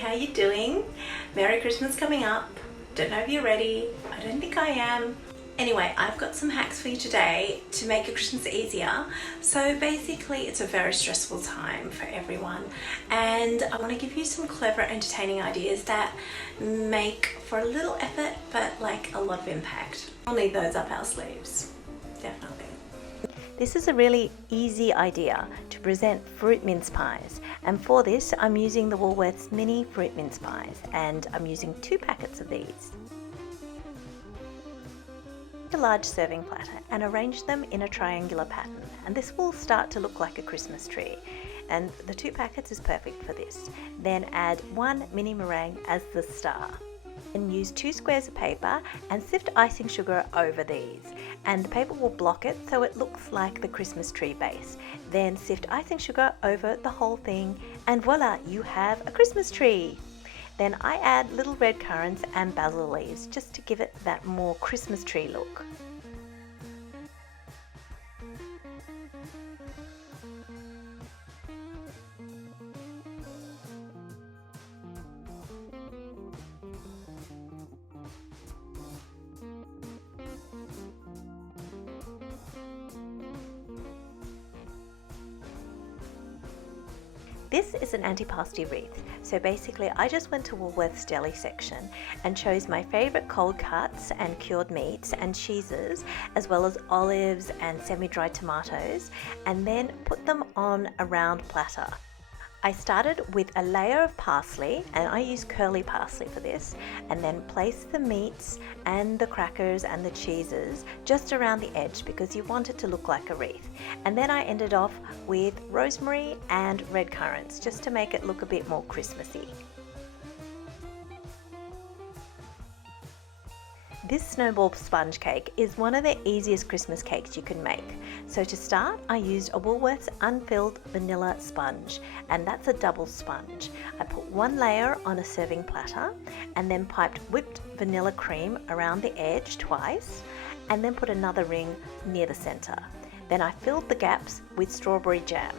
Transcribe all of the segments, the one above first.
how you doing? Merry Christmas coming up. Don't know if you're ready. I don't think I am. Anyway, I've got some hacks for you today to make your Christmas easier. So basically, it's a very stressful time for everyone, and I want to give you some clever, entertaining ideas that make for a little effort, but like a lot of impact. We'll need those up our sleeves, definitely. This is a really easy idea to present fruit mince pies, and for this I'm using the Woolworths mini fruit mince pies, and I'm using 2 packets of these. A large serving platter and arrange them in a triangular pattern, and this will start to look like a Christmas tree, and the 2 packets is perfect for this. Then add 1 mini meringue as the star. And use 2 squares of paper and sift icing sugar over these, and the paper will block it so it looks like the Christmas tree base. Then sift icing sugar over the whole thing, and voila, you have a Christmas tree. Then I add little red currants and basil leaves just to give it that more Christmas tree look. This is an Antipasti wreath, so basically I just went to Woolworths deli section and chose my favourite cold cuts and cured meats and cheeses, as well as olives and semi-dried tomatoes, and then put them on a round platter. I started with a layer of parsley, and I use curly parsley for this, and then placed the meats and the crackers and the cheeses just around the edge because you want it to look like a wreath. And then I ended off with rosemary and red currants just to make it look a bit more Christmassy. This snowball sponge cake is one of the easiest Christmas cakes you can make. So to start, I used a Woolworths unfilled vanilla sponge, and that's a double sponge. I put 1 layer on a serving platter and then piped whipped vanilla cream around the edge twice, and then put another ring near the center. Then I filled the gaps with strawberry jam.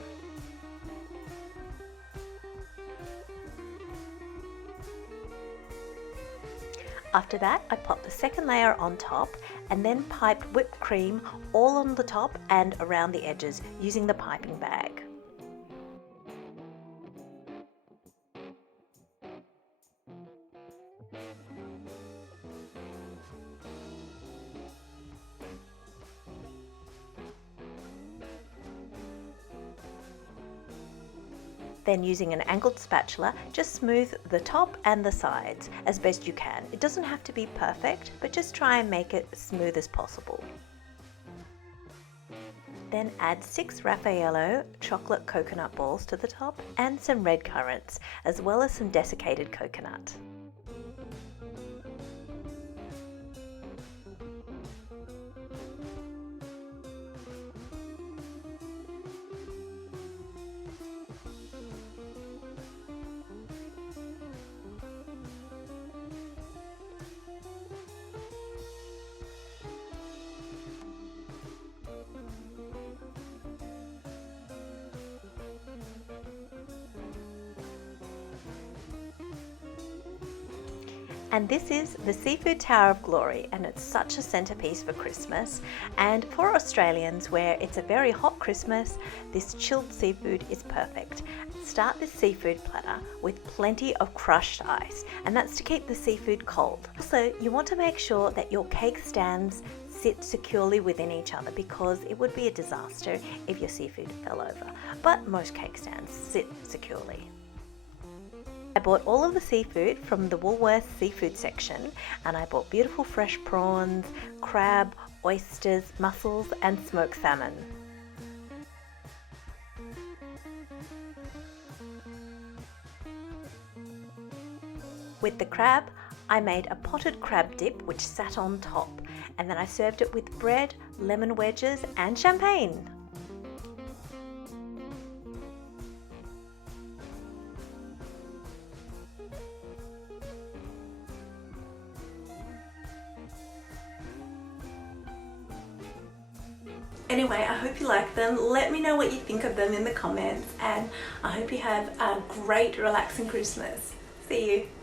After that, I popped the second layer on top and then piped whipped cream all on the top and around the edges using the piping bag. Then using an angled spatula, just smooth the top and the sides as best you can. It doesn't have to be perfect, but just try and make it as smooth as possible. Then add 6 Raffaello chocolate coconut balls to the top and some red currants, as well as some desiccated coconut. And this is the Seafood Tower of Glory, and it's such a centerpiece for Christmas. And for Australians, where it's a very hot Christmas, this chilled seafood is perfect. Start this seafood platter with plenty of crushed ice, and that's to keep the seafood cold. Also, you want to make sure that your cake stands sit securely within each other, because it would be a disaster if your seafood fell over. But most cake stands sit securely. I bought all of the seafood from the Woolworths seafood section, and I bought beautiful fresh prawns, crab, oysters, mussels and smoked salmon. With the crab, I made a potted crab dip which sat on top, and then I served it with bread, lemon wedges and champagne. Anyway, I hope you like them. Let me know what you think of them in the comments, and I hope you have a great relaxing Christmas. See you.